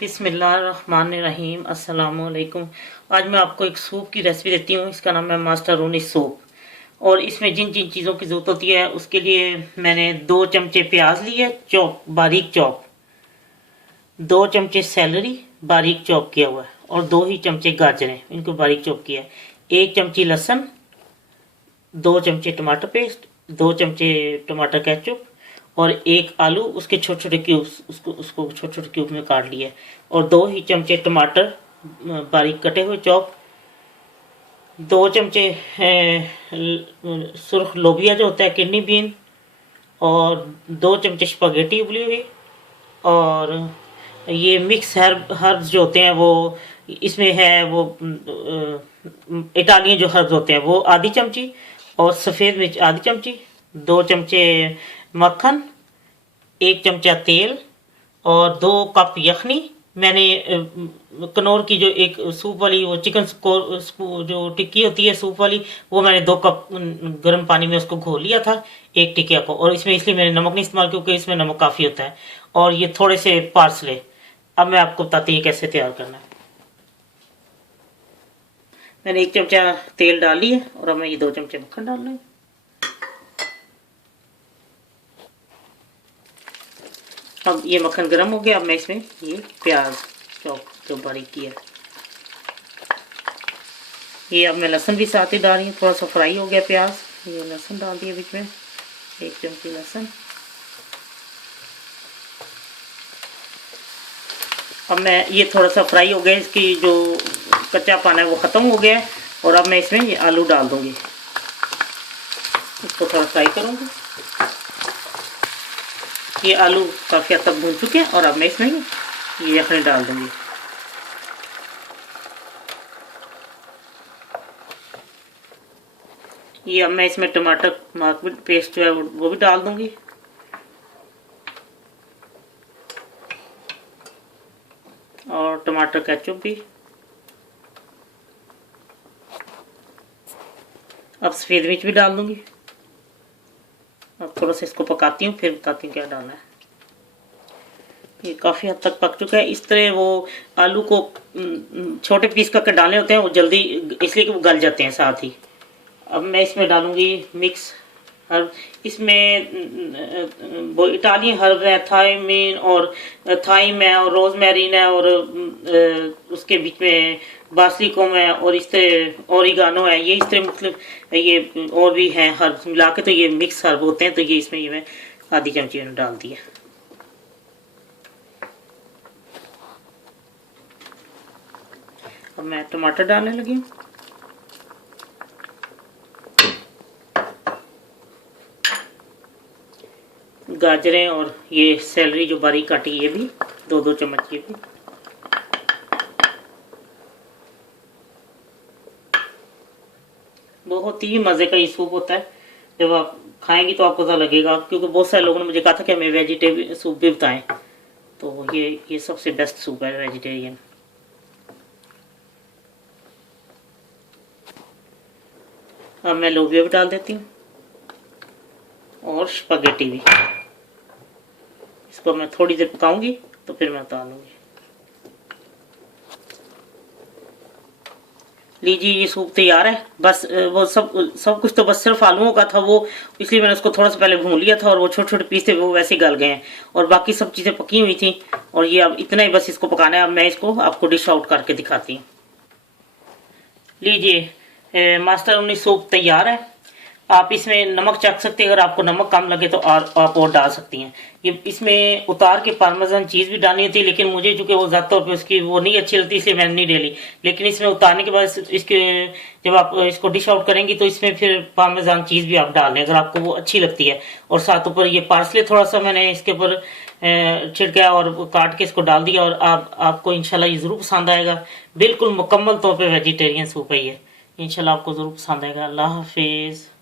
बिस्मिल्लाहिर्रहमानिर्रहीम। अस्सलामुअलैकुम। आज मैं आपको एक सूप की रेसिपी देती हूँ। इसका नाम है मास्टरनी सूप। और इसमें जिन जिन चीज़ों की ज़रूरत होती है उसके लिए मैंने 2 चमचे प्याज लिए चॉप, बारीक चॉप, 2 चमचे सैलरी बारीक चॉप किया हुआ है, और 2 ही चमचे गाजरें, इनको बारीक चॉप किया है, 1 चमची लहसुन, 2 चमचे टमाटर पेस्ट, 2 चमचे टमाटर केचप, और 1 आलू उसके छोटे छोटे क्यूब्स, उसको छोटे छोटे क्यूब में काट लिया, और 2 ही चमचे टमाटर बारीक कटे हुए चॉप, 2 चमचे सुर्ख लोबिया जो होता है, किडनी बीन, और 2 चमचे स्पगेटी उबली हुई, और ये मिक्स हर्ब्स जो होते हैं वो इसमें है, वो इटालियन जो हर्ब्स होते हैं वो आधी चमची, और सफ़ेद मिर्च आधी चमची, 2 चमचे मक्खन, 1 चमचा तेल, और 2 कप यखनी। मैंने कनौर की जो एक सूप वाली वो चिकन जो टिक्की होती है सूप वाली, वो मैंने 2 कप गर्म पानी में उसको घोल लिया था, एक टिक्किया को। और इसमें इसलिए मैंने नमक नहीं इस्तेमाल क्योंकि इसमें नमक काफ़ी होता है। और ये थोड़े से पार्सले। अब मैं आपको बताती हूँ कैसे तैयार करना है। मैंने 1 चमचा तेल डाल लिया, और अब मैं ये 2 चमचे मक्खन डाल रही हूँ। अब ये मक्खन गर्म हो गया। अब मैं इसमें ये प्याज चॉप जो बारीक किया, ये अब मैं लहसुन भी साथ ही डाल रही हूँ। थोड़ा सा फ्राई हो गया प्याज, ये लहसुन डाल दिया बीच में, 1 चमची लहसुन। अब मैं ये थोड़ा सा फ्राई हो गया, इसकी जो कच्चा पाना है वो ख़त्म हो गया है। और अब मैं इसमें ये आलू डाल दूँगी, इसको थोड़ा फ्राई करूँगी। ये आलू काफ़ी हद तक भून चुके हैं, और अब मैं इसमें ये यखनी डाल दूँगी। ये अब मैं इसमें टमाटर मार्केट पेस्ट जो है वो भी डाल दूँगी, और टमाटर केचप भी। अब सफ़ेद मिर्च भी डाल दूँगी। अब थोड़ा सा इसको पकाती हूँ, फिर बताती हूँ क्या डालना है। ये काफ़ी हद तक पक चुका है। इस तरह वो आलू को छोटे पीस करके डालने होते हैं, वो जल्दी इसलिए कि वो गल जाते हैं साथ ही। अब मैं इसमें डालूँगी मिक्स हर्ब। इसमें वो इटालियन हर्ब है, थाइम है, और रोजमेरिन है, और उसके बीच में बासिलिकम है, और इस तरह ओरिगानो है। ये इस तरह मतलब ये और भी हैं हर्ब्स मिला के, तो ये मिक्स हर्ब होते हैं। तो ये इसमें ये मैं आधी चमची डाल दिया। अब मैं टमाटर डालने लगी हूँ। गाजरें और ये सैलरी जो बारीक काटी, ये भी 2-2 चम्मच। ये भी बहुत ही मज़े का ये सूप होता है। जब आप खाएंगी तो आपको पता लगेगा, क्योंकि बहुत सारे लोगों ने मुझे कहा था कि हमें वेजिटेबल सूप भी बताएं। तो ये सबसे बेस्ट सूप है वेजिटेरियन। अब मैं लोबिया भी डाल देती हूँ, और स्पगेटी भी। इसको मैं थोड़ी देर पकाऊंगी, तो फिर मैं उतार लूँगी। लीजिए, ये सूप तैयार है। बस वो सब कुछ तो बस सिर्फ आलूओं का था, वो इसलिए मैंने उसको थोड़ा सा पहले भून लिया था, और वो छोटे छोटे पीस थे वो वैसे गल गए हैं, और बाकी सब चीज़ें पकी हुई थी। और ये अब इतना ही बस इसको पकाना है। अब मैं इसको आपको डिश आउट करके दिखाती हूँ। लीजिए, मास्टरनी सूप तैयार है। आप इसमें नमक चख सकते हैं, अगर आपको नमक कम लगे तो आप और डाल सकती हैं। ये इसमें उतार के पार्मेजान चीज़ भी डालनी होती है, लेकिन मुझे चूंकि वो ज़्यादा तौर पे उसकी वो नहीं अच्छी लगती, इसलिए मैंने नहीं डाली। लेकिन इसमें उतारने के बाद इसके जब आप इसको डिश आउट करेंगी तो इसमें फिर पार्मेजान चीज़ भी आप डाल लें, अगर आपको वो अच्छी लगती है। और साथ ऊपर ये पार्सले थोड़ा सा मैंने इसके ऊपर छिड़का और काट के इसको डाल दिया। और आपको इंशाल्लाह ये ज़रूर पसंद आएगा। बिल्कुल मुकम्मल तौर पर वेजिटेरियन सूप है ये। इंशाल्लाह आपको ज़रूर पसंद आएगा। अल्लाह हाफिज़।